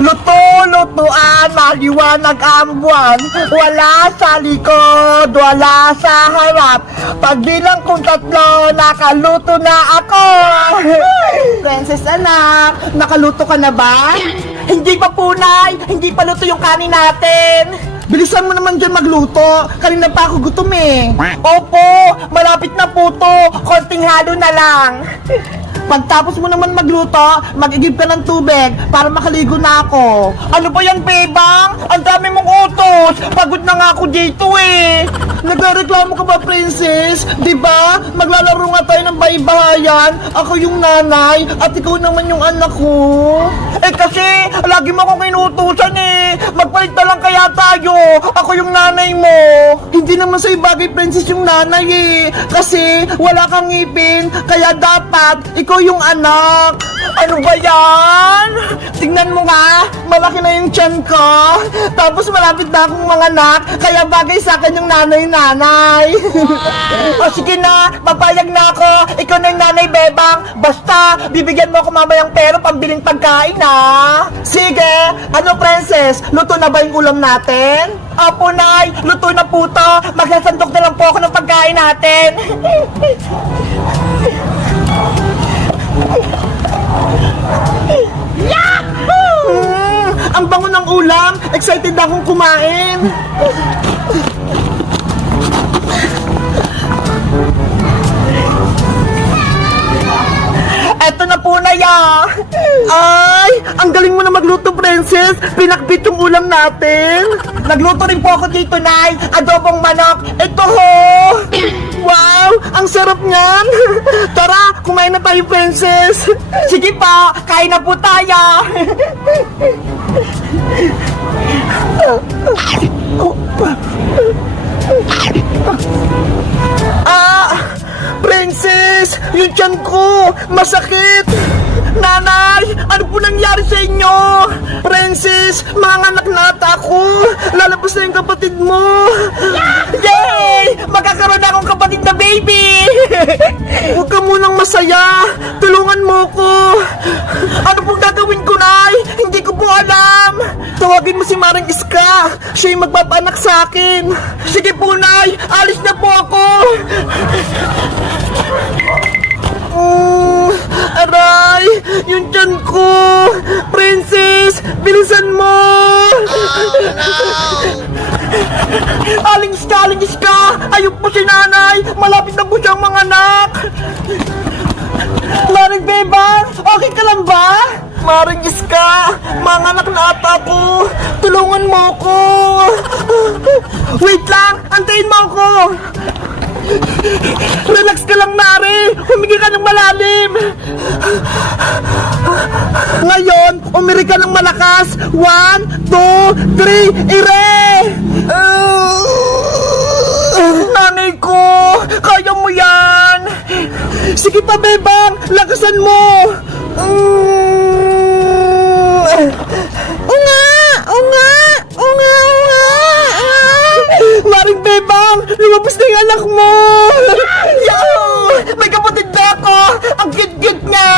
Luto-lutuan, maliwanag ang buwan. Wala sa likod, wala sa harap. Pagbilang kong 3, nakaluto na ako. Princess anak, nakaluto ka na ba? Hindi pa punay, hindi pa luto yung kanin natin. Bilisan mo naman dyan magluto. Kanina pa ako gutom eh. Opo, malapit na po to. Konting halo na lang. Pagtapos mo naman magluto, mag-igib ka ng tubig para makaligo na ako. Ano ba yan, Bebang? Ang dami mong utos. Pagod na nga ako dito eh. Nagreklamo ka ba, Princess? Diba? Maglalaro nga tayo ng bahay-bahayan. Ako yung nanay at ikaw naman yung anak ko. Eh kasi, lagi mo akong inutusan eh. Magpalit na lang kaya tayo. Ako yung nanay mo. Hindi naman sa'yo bagay, Princess, yung nanay eh. Kasi wala kang ngipin, kaya dapat ikaw yung anak. Ano ba yan? Tingnan mo nga, malaki na yung tiyan ko. Tapos malapit na akong manganak, kaya bagay sa akin yung nanay-nanay. O sige na, papayag na ako. Ikaw na yung nanay, Bebang. Basta, bibigyan mo ako mamayang pera pambiling pagkain, ha? Sige, ano, Princess? Luto na ba yung ulam natin? Opo, Nay, luto na po to. Magsasandok na lang po ako ng pagkain natin. Yahoo! Ang bango ng ulam. Excited akong kumain. Eto na po na ya. Ay, ang galing mo na magluto, Princess. Pinakbit yung ulam natin. Nagluto rin po ako dito, Nay. Adobong manok. Ito ho. Wow, ang sarap niyan. Tara, kumain na tayo, Princess. Sige pa, kain na po tayo. Princess, yung tiyan ko, masakit. Nanay, ano po nangyari sa inyo? Princess, manganak na ata ako. Lalabas na yung kapatid mo. Yay! Magkakaroon na akong kapatid na baby. Huwag ka munang masaya. Tulungan mo ko. Ano pong gagawin ko, Nay? Hindi ko po alam. Tawagin mo si Maring Iska. Siya yung magpapanak sa akin. Sige po, Nay. Alis na po ako. Aray! Yung tiyan ko! Princess! Bilisan mo! Aling Iska! Ayun po si nanay! Malapit na po siyang manganak! Maring Bebang! Okay ka lang ba? Maring Iska! Manganak na ata ako! Tulungan mo ko! Wait lang! Antayin mo ako! Relax ka lang, Mari! Humingi ka ng malalim! Ngayon, umiri ka ng malakas! 1, 2, 3, ire! Nanay ko! Kaya mo yan! Sige pa, Bebang! Lakasan mo! Maring Bebang! Lumabas na yung anak mo! Yahoo! May kapatid na ako! Ang cute-cute niya!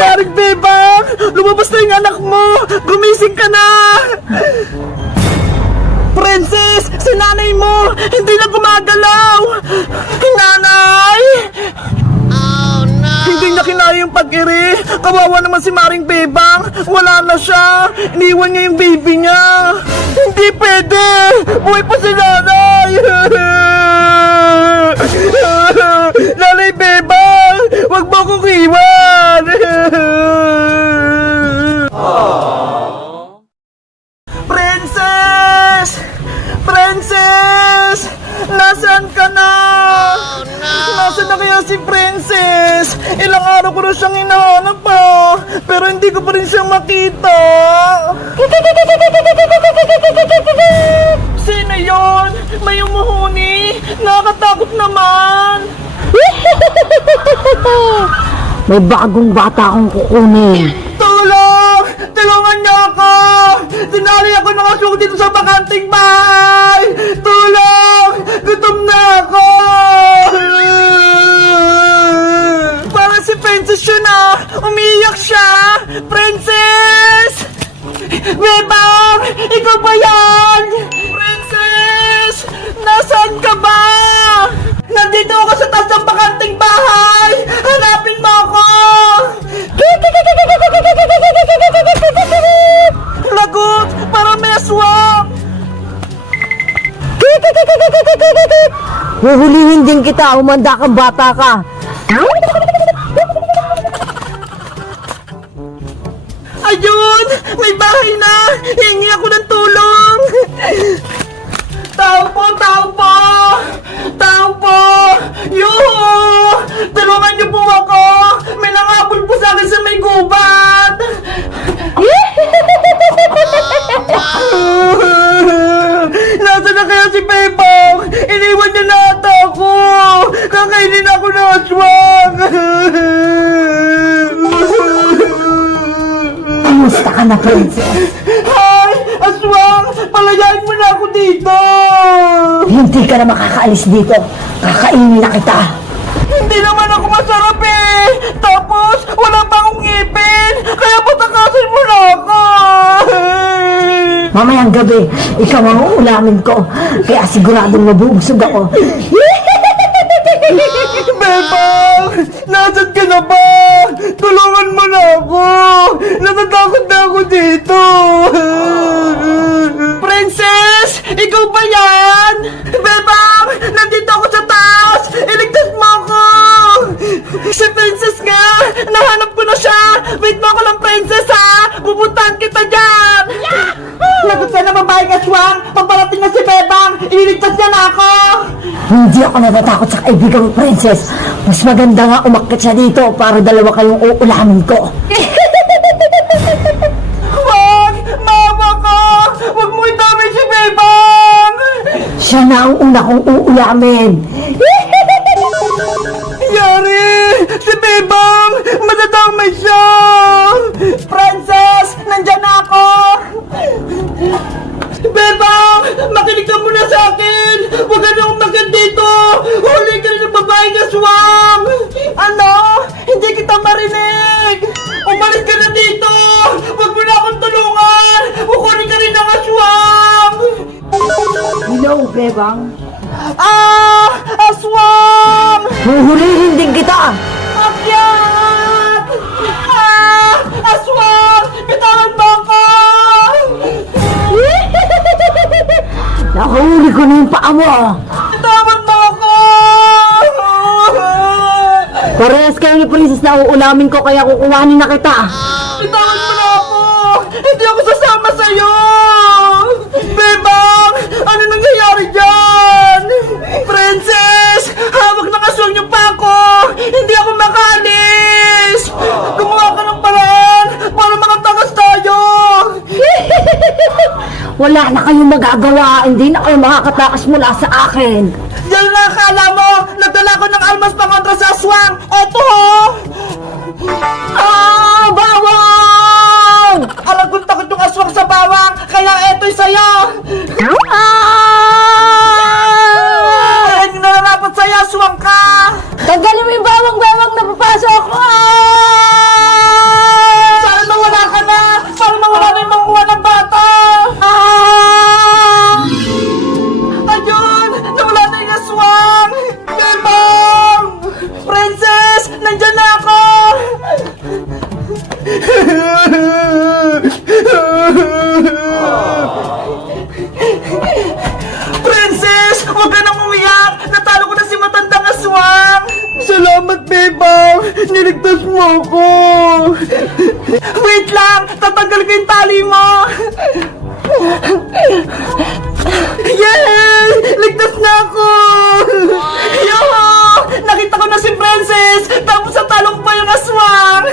Maring Bebang! Lumabas na yung anak mo! Gumising ka na! Princess! Si nanay mo! Hindi na gumagalaw! Nanay! Hindi niya kinaya yung pag-iri. Kawawa naman si Maring Bebang. Wala na siya. Iniwan niya yung baby niya. Hindi pwede. Buhay pa si nanay. Nanay Bebang, wag mo akong iwan. Princess! Princess! Nasaan ka na? Oh, no! Nasaan na kaya si Princess? Ilang araw ko na siyang hinahanap pa. Pero hindi ko pa rin siyang makita. Sino yun? May umuhuni? Nakakatakot naman. May bagong bata akong kukunin. Tulong! Tulungan niyo ako! Sinali ako nakasuk dito sa bakanting bahay! Tulong! Gutom na ako! Para si Princess yun ah! Umiiyak siya! Princess! Bebang! Ikaw ba yan? Princess! Nasaan ka ba? Nandito ako sa taas ng bakanting bahay! Hanapin mo ako! Lagot! Parang may aswang! Huhulihin din kita, umanda kang bata ka. Ayun! May bahay na! Hingi ako ng tulong! Tao po! Tao po! Tao po! Yuhu! Tulungan niyo po ako! May nangapol po sa akin sa may gubat! Nasaan na kaya si Bebang? Iniwan niya na ata ako! Kakainin ako ng aswang! Kamusta ka na, princess? Hay! Aswang! Palayain mo na ako dito! Hindi ka na makakaalis dito. Kakainin na kita. Hindi naman ako masarap eh! Tapos, wala pa akong ngipin! Kaya patakasin mo na ako! Mamayang gabi, ikaw ang uulamin ko. Kaya siguradong mabubusog ako. Bebang! Nasaan ka na ba? Tulungan mo na ako! Natatakot na ako dito! Princess! Ikaw ba yan? Bebang! Nandito ako sa taas! Iligtas mo ako! Si Princess nga! Nahanap ko na siya! Wait mo ako lang, Princess ha! Pupuntahan kita dyan! Lagot sa na babaeng aswang! Pagparating na si Bebang! Ililigtas niya na ako! Hindi ako natatakot sa kaibigan mo, princess. Mas maganda nga umakyat siya dito para dalawa kayong uulamin ko. Wag! Maawa ka! Wag mo itamay si Bebang! Siya na ang una kong uulamin. Yari! Si Bebang! Matatamay siya! Princess! Nandyan na ako! Bebang! Makinig ka muna sa akin! Huwag ka na umakyat dito! Huli ka rin ng babaeng aswang! Ano? Hindi kita marinig! Umalis ka na dito! Huwag mo na akong tulungan! Kukunin ka rin ng aswang! Hello, Bebang. Ah! Aswang! Huhulihin din kita. Akyat! Ah! Aswang! Bitawan mo ako! Nakahuli ko na yung paa mo. Bitawan mo ako! Parehas kayo ni princess na uulamin ko kaya kukuhanin na kita. Bitawan mo na ako! Hindi ako sasama sa'yo! Bebang! Ano nangyayari dyan? Princess! Hawak ng aswang niyo pa ako! Hindi ako makalis! Gumawa ka ng paraan para makatakas tayo! Wala na kayong magagawa. Hindi na kayo makakatakas mula sa akin. Yan na akala mo! Nagdala ko ng almas pangontra sa aswang! Eto ho! Ah! Bawang! Alam kong takot yung aswang sa bawang! Kaya eto'y sa'yo! Ah! Hindi na narapat sa'yo, aswang ka! Tanggalin mo yung bawang na papasok ko! Sana mawala ka na! Para mawala na yung makuha ng bata! Ayun! Nawala na yung aswang! Bebang! Princess! Nandyan na ako! Princess! Huwag ka nang umiyak! Natalo ko na si matandang aswang! Salamat, Bebang! Niligtas mo ako! Wait lang! Tatanggal ko yung tali mo! Yay! Ligtas na ako! Yoho! Nakita ko na si Princess! Tapos sa talong pa yung aswang!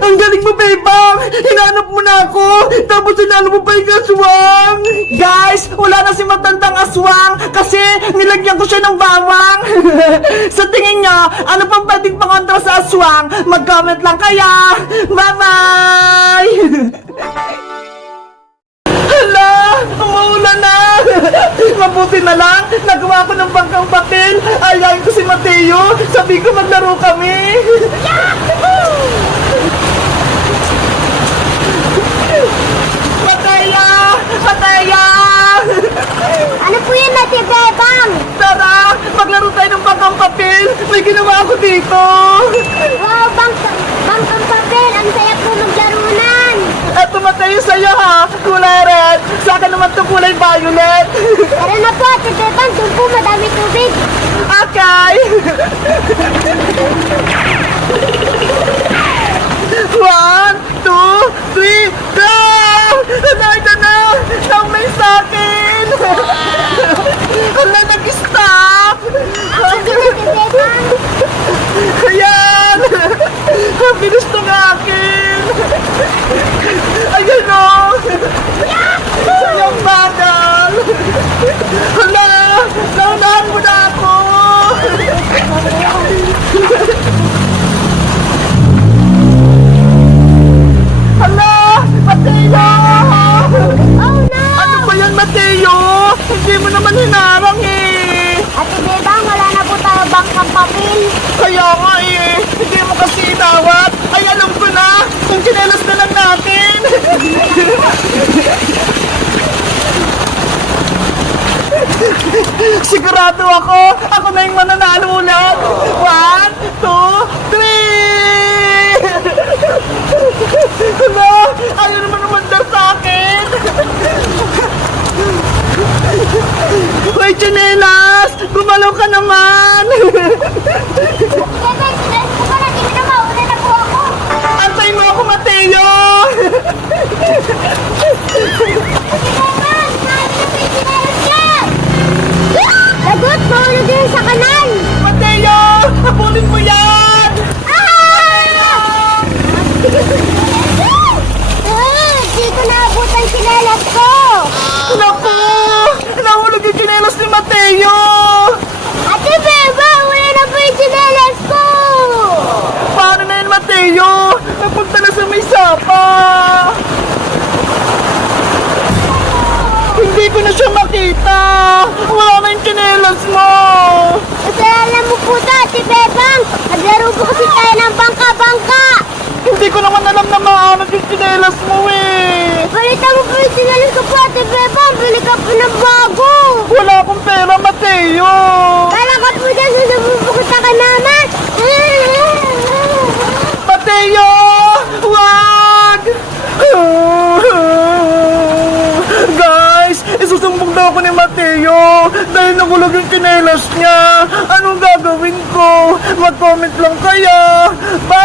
Ang galing mo, Bebang! Hinanap mo na ako! Tapos hinanap mo pa yung aswang! Guys! Wala na si matandang aswang! Kasi nilagyan ko siya ng bawang! Sa tingin nyo, ano pang pwedeng pangontra sa aswang? Mag-comment lang kaya! Bye-bye! Hala! Umuulan na! Mabuti na lang! Nagawa ko ng bangkang papel! Ayayin ko si Mateo! Sabi ko maglaro kami! dito. Wow, bangkang papel. Ang saya po maglarunan. Eto Mateo sa'yo ha, kulay red. Sa akin naman to kulay violet. Tara na po, Ate Bebang. Doon po madami tubig. Okay. 1, 2, 3, go! Ito na! Naumay sa akin! Hala, nag-stop! Sige na, Ate Bebang. Ayan! Ang bilis ng akin! Ayan o! Sayang bagal! Hala! Naunahan mo na ako! Hala! Mateo! Oh no! Ano ba yan, Mateo? Hindi mo naman hinarang eh! Ate Bebang, wala na po tayo bangkang papel. Kaya nga eh, hindi mo kasi inawat. Ay, alam ko na, kung chinelas na lang natin. Sigurado ako na yung mananalo ulit. 1, 2, 3! Hala, ayaw naman umandar sa akin. Hoy, chinelas! Gumalaw ka naman! Bebang, sinalis ko pa na. Hindi na mauna na po ako. Antay mo ako, Mateo! Bebang, sinalis na po yung sinalis niya. Lagot, mahulog yun sa kanal. Mateo! Habulin mo yan! Ah! Di ko naabutan sinalas ko. Naku! Nahulog yung chinelas ni Mateo! Ate Beba, wala na po yung sinelas ko! Paano na yun, Mateo? Napunta na sa may sapa! Hindi ko na siya makita! Wala na yung chinelas mo! Kasi alam mo po to, Ate Bebang, naglaro po kasi tayo ng bangka-bangka! Hindi ko naman alam na maanod yung chinelas mo eh! Balitan mo po yung sinelas ko po, Ate Bebang, bili ka po ng bago! Wala akong pera, Mateo! Kala ka po dyan, susubukuta ka naman! Mateo! Wag! Guys, isusumbong daw ako ni Mateo dahil nahulog yung chinelas niya. Anong gagawin ko? Mag-comment lang kayo. Bye!